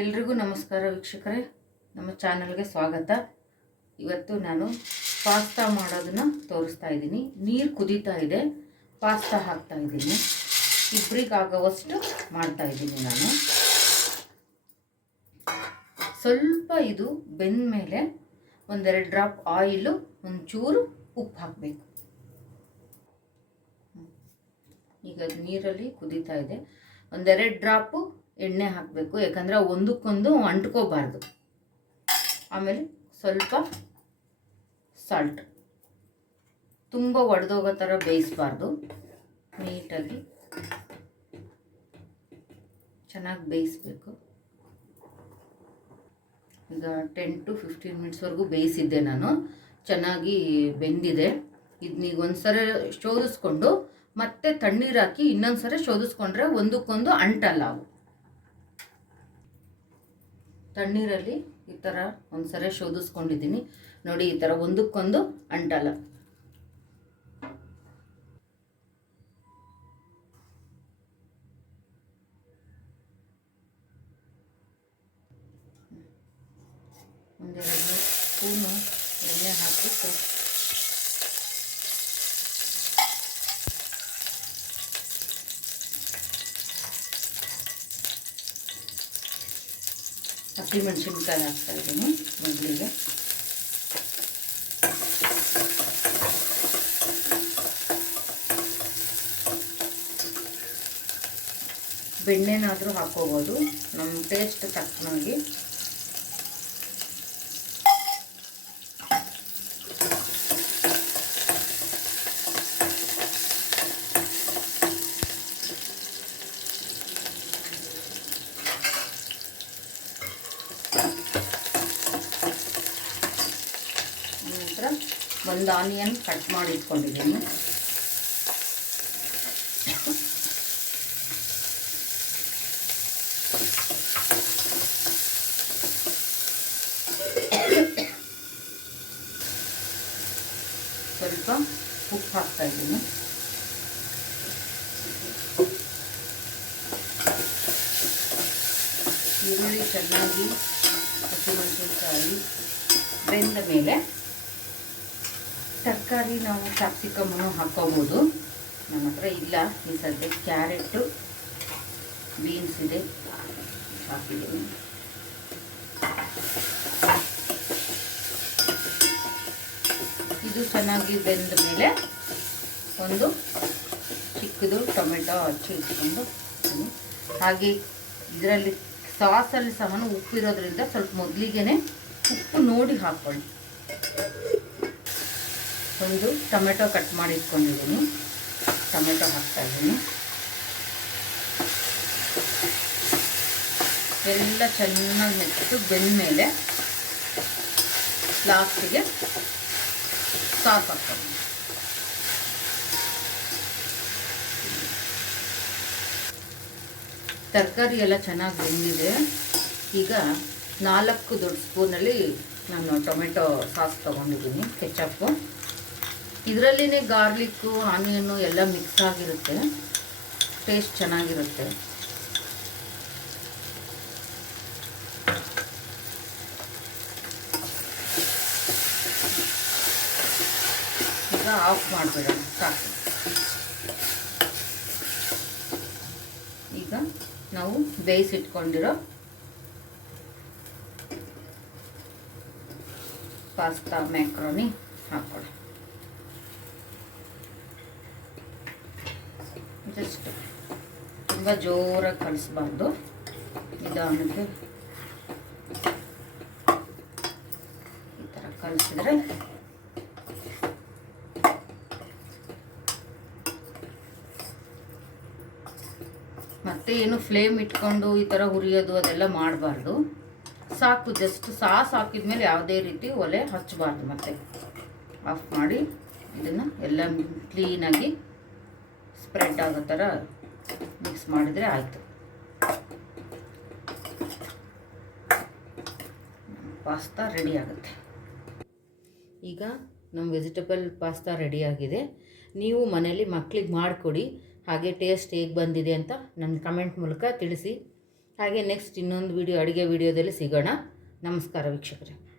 ಎಲ್ರಿಗೂ ನಮಸ್ಕಾರ ವೀಕ್ಷಕರೇ, ನಮ್ಮ ಚಾನಲ್ಗೆ ಸ್ವಾಗತ. ಇವತ್ತು ನಾನು ಪಾಸ್ತಾ ಮಾಡೋದನ್ನು ತೋರಿಸ್ತಾ ಇದ್ದೀನಿ. ನೀರು ಕುದೀತಾ ಇದೆ, ಪಾಸ್ತಾ ಹಾಕ್ತಾ ಇದ್ದೀನಿ. ಇಬ್ಬರಿಗಾಗುವಷ್ಟು ಮಾಡ್ತಾ ಇದ್ದೀನಿ ನಾನು. ಸ್ವಲ್ಪ ಇದು ಬೆಂದ ಮೇಲೆ ಒಂದೆರಡು ಡ್ರಾಪ್ ಆಯಿಲು, ಒಂಚೂರು ಉಪ್ಪು ಹಾಕಬೇಕು. ಈಗ ನೀರಲ್ಲಿ ಕುದೀತಾ ಇದೆ. ಒಂದೆರಡು ಡ್ರಾಪು ಎಣ್ಣೆ ಹಾಕಬೇಕು, ಯಾಕಂದರೆ ಒಂದಕ್ಕೊಂದು ಅಂಟ್ಕೋಬಾರ್ದು. ಆಮೇಲೆ ಸ್ವಲ್ಪ ಸಾಲ್ಟ್, ತುಂಬ ಒಡೆದೋಗೋ ಥರ ಬೇಯಿಸಬಾರ್ದು. ನೀಟಾಗಿ ಚೆನ್ನಾಗಿ ಬೇಯಿಸಬೇಕು. ಈಗ 10 to 15 ಮಿನಿಟ್ಸ್ವರೆಗೂ ಬೇಯಿಸಿದ್ದೆ ನಾನು. ಚೆನ್ನಾಗಿ ಬೆಂದಿದೆ. ಇದನ್ನೀಗ ಒಂದ್ಸರಿ ಶೋಧಿಸ್ಕೊಂಡು ಮತ್ತೆ ತಣ್ಣೀರು ಹಾಕಿ ಇನ್ನೊಂದ್ಸರಿ ಶೋಧಿಸ್ಕೊಂಡ್ರೆ ಒಂದಕ್ಕೊಂದು ಅಂಟಲ್ಲ ಅವು. ತಣ್ಣೀರಲ್ಲಿ ಈ ಥರ ಒಂದ್ಸರಿ ಶೋಧಿಸ್ಕೊಂಡಿದ್ದೀನಿ ನೋಡಿ, ಈ ಥರ ಒಂದಕ್ಕೊಂದು ಅಂಟಲ್ಲ. ಒಂದೆರಡು ಸ್ಪೂನು ಎಣ್ಣೆ ಹಾಕಿಬಿಟ್ಟು ಹಸಿಮೆಣಸಿನ್ಕಾಯಿ ಹಾಕ್ತಾ ಇದ್ದೀನಿ ಮೊದಲಿಗೆ. ಬೆಣ್ಣೆನಾದರೂ ಹಾಕೋಬೋದು, ನಮ್ಮ ಟೇಸ್ಟ್ ತಕ್ಕನಾಗಿ. ನಂತರ ಒಂದು ಆನಿಯನ್ ಕಟ್ ಮಾಡಿ ಇಟ್ಕೊಂಡಿದ್ದೀನಿ. ಸ್ವಲ್ಪ ಉಪ್ಪು ಹಾಕ್ತಾ ಇದ್ದೀನಿ. ಈರುಳ್ಳಿ ಚೆನ್ನಾಗಿ ಹಸಿಮೆಣಸಿನಕಾಯಿ ಬೆಂದ ಮೇಲೆ ತರಕಾರಿ ನಾವು ಕ್ಯಾಪ್ಸಿಕಮ್ಮನ್ನು ಹಾಕೋಬೋದು. ನನ್ನ ಹತ್ರ ಇಲ್ಲ ಈ ಸದ್ಯ. ಕ್ಯಾರೆಟು, ಬೀನ್ಸ್ ಇದೆ, ಹಾಕಿದ್ದೀನಿ. ಇದು ಚೆನ್ನಾಗಿ ಬೆಂದ ಮೇಲೆ ಒಂದು ಚಿಕ್ಕದು ಟೊಮೆಟೊ ಹಚ್ಚಿ ಇಟ್ಕೊಂಡು ಹಾಗೆ ಇದರಲ್ಲಿ ಸಾಸಲ್ಲಿ ಸಹ ಉಪ್ಪು ಇರೋದ್ರಿಂದ ಸ್ವಲ್ಪ ಮೊದಲಿಗೆ ಉಪ್ಪು ನೋಡಿ ಹಾಕ್ಕೊಳ್ಳಿ. ಒಂದು ಟೊಮೆಟೊ ಕಟ್ ಮಾಡಿ ಇಟ್ಕೊಂಡಿದ್ದೀನಿ, ಟೊಮೆಟೊ ಹಾಕ್ತಾಯಿದ್ದೀನಿ. ಎಲ್ಲ ಚೆನ್ನಾಗಿ ಮೆತ್ತು ಬೆಂದ ಮೇಲೆ ಲಾಸ್ಟಿಗೆ ಸಾಸ್ ಹಾಕ್ತೀನಿ. ತರಕಾರಿ ಎಲ್ಲ ಚೆನ್ನಾಗಿ ಬೆಂದಿದೆ. ಈಗ 4 ದೊಡ್ಡ ಸ್ಪೂನಲ್ಲಿ ನಾನು ಟೊಮೆಟೊ ಸಾಸ್ ತೊಗೊಂಡಿದ್ದೀನಿ, ಕೆಚಪ್ಪು. ಇದರಲ್ಲಿನೇ ಗಾರ್ಲಿಕ್ಕು, ಆನಿಯನ್ನು ಎಲ್ಲ ಮಿಕ್ಸ್ ಆಗಿರುತ್ತೆ, ಟೇಸ್ಟ್ ಚೆನ್ನಾಗಿರುತ್ತೆ. ಈಗ ಆಫ್ ಮಾಡಿಬಿಡೋಣ, ಸಾಕು. ಈಗ ನಾವು ಬೇಯಿಸಿಟ್ಕೊಂಡಿರೋ ಪಾಸ್ತಾ ಮ್ಯಾಕ್ರೋನಿ ಹಾಕೊಳ್ಳಿ. ಜಸ್ಟ್ ತುಂಬ ಜೋರಾಗಿ ಕಲಿಸ್ಬಾರ್ದು, ನಿಧಾನಕ್ಕೆ ಈ ಥರ ಕಲಿಸಿದ್ರೆ ಮತ್ತೆ ಏನು ಫ್ಲೇಮ್ ಇಟ್ಕೊಂಡು ಈ ಥರ ಹುರಿಯೋದು ಅದೆಲ್ಲ ಮಾಡಬಾರ್ದು. ಸಾಕು, ಜಸ್ಟ್ ಸಾಸ್ ಹಾಕಿದ್ಮೇಲೆ ಯಾವುದೇ ರೀತಿ ಒಲೆ ಹಚ್ಚಬಾರ್ದು. ಮತ್ತೆ ಆಫ್ ಮಾಡಿ ಇದನ್ನು ಎಲ್ಲ ಕ್ಲೀನಾಗಿ ಸ್ಪ್ರೆಡ್ ಆಗೋ ಥರ ಮಿಕ್ಸ್ ಮಾಡಿದರೆ ಆಯಿತು. ಪಾಸ್ತಾ ರೆಡಿ ಆಗುತ್ತೆ. ಈಗ ನಮ್ಮ ವೆಜಿಟೇಬಲ್ ಪಾಸ್ತಾ ರೆಡಿಯಾಗಿದೆ. ನೀವು ಮನೇಲಿ ಮಕ್ಕಳಿಗೆ ಮಾಡಿಕೊಡಿ, ಹಾಗೆ ಟೇಸ್ಟ್ ಹೇಗೆ ಬಂದಿದೆ ಅಂತ ನನ್ನ ಕಮೆಂಟ್ ಮೂಲಕ ತಿಳಿಸಿ. ಹಾಗೆ ನೆಕ್ಸ್ಟ್ ಇನ್ನೊಂದು ಅಡುಗೆ ವಿಡಿಯೋದಲ್ಲಿ ಸಿಗೋಣ. ನಮಸ್ಕಾರ ವೀಕ್ಷಕರೇ.